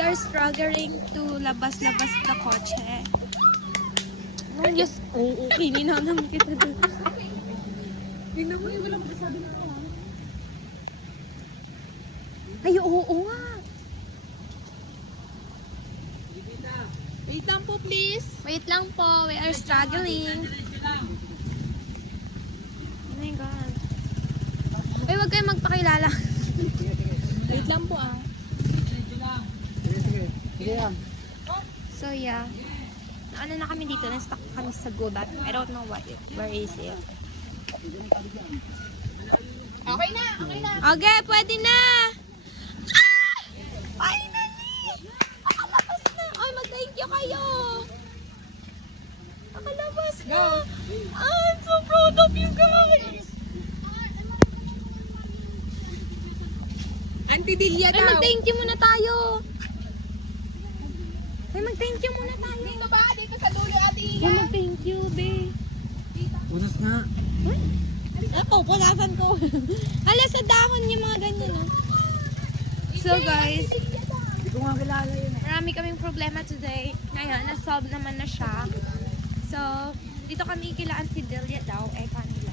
are struggling to labas-labas na kotse. No, yes. Oo, kininanam kita doon. Tingnan mo, walang masabi na ako. Ay, oo nga. Wait lang po, please. Wait lang po, we are struggling. Oh my God. Ay, huwag kayong magpakilala. Wait lang po, ah. Sige yan. So, yeah. Ano na kami dito? Na-stuck kami sa gubat. I don't know where is it. Okay na, okay na. Okay, pwede na! Ah! Finally! Nakalabas na! Ay, mag-thank you kayo! Nakalabas na! I'm so proud of you guys! Auntie Delia Ay, daw. mag-thank you muna tayo! Ay, mag-thank you muna tayo! Dito ba? Dito sa dulo, Ate Iya. Ay, mag-thank you, be! Unas nga. Ako, punasan ko. Hala, sa dahon yung mga ganyan, no? So, guys, Hindi ko nga kilala yun. marami kaming problema today. Ngayon, na-solve naman na siya. So, dito kami kila Auntie Delia daw, kanila.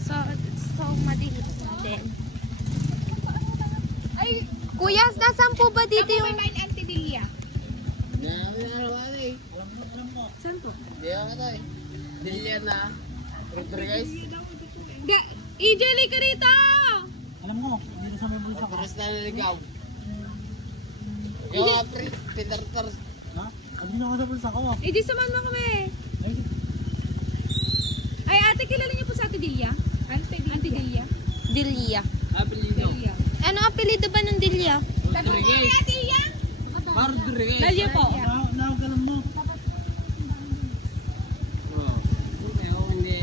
So, madilim na din. Ay, Kuya, nasan po ba dito ako yung... may main Auntie Delia. Saan to? Delia na. Rodriguez. Ijeli ka rito! Alam mo, dito sa may bulsa ko. Pares na niligaw. Yung apri, Peter. Ha? Sabi na ako sa bulsa ko. Iji, saman mo kami. Ay, ate, kilala niyo po sa Ate Delia? Auntie Delia? Delia. Apelido. Delia. Ano apelido ba ng Delia? Rodriguez. Ate Iya? Rodriguez. Delia po. Nakagalan mo. Oh. Hindi.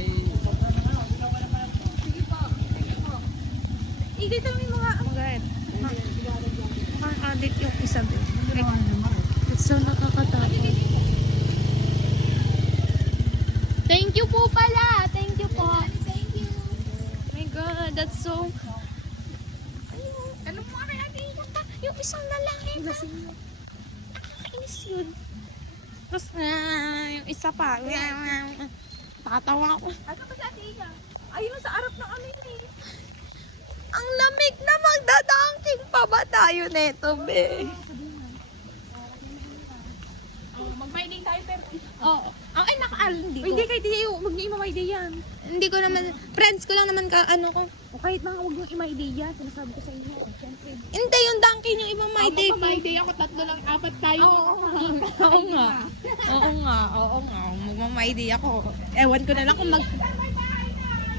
Dito may mga... Magayat. Mukhang addict yung isa din. It's so nakakatakot. Thank you po pala. Thank you po. Thank you. My God, that's so... Ano mo kami, Ate Iya? Yung isang lalaki na. Nakakainis yun. Tapos, yung isa pa. Nakatawa ko. Ano ba sa Ate Iya? Ayun sa arap ng ano yun eh. Ang lamig na magdadangking pa ba tayo neto, be? Mag-mining tayo, pero... Oo. Oh, ay, nakaalam dito. Hindi, kahit hindi, huwag niyo ima-idea yan. Hindi ko naman, friends ko lang naman ano ko. O kahit mga huwag niyo ima-idea, sinasabi ko sa inyo. Siyempre. Hindi, yung donkey yung ibang may day. Mag-idea ako, tatlo lang, apat tayo. Oo nga. Oo nga. Magmamay-day ako. Ewan ko na lang kung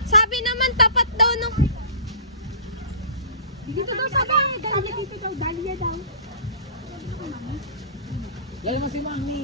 Sabi naman, tapat daw nung... Dito daw sa bahay. Dahlia dito daw. Dahlia daw. Galing mo si Mami.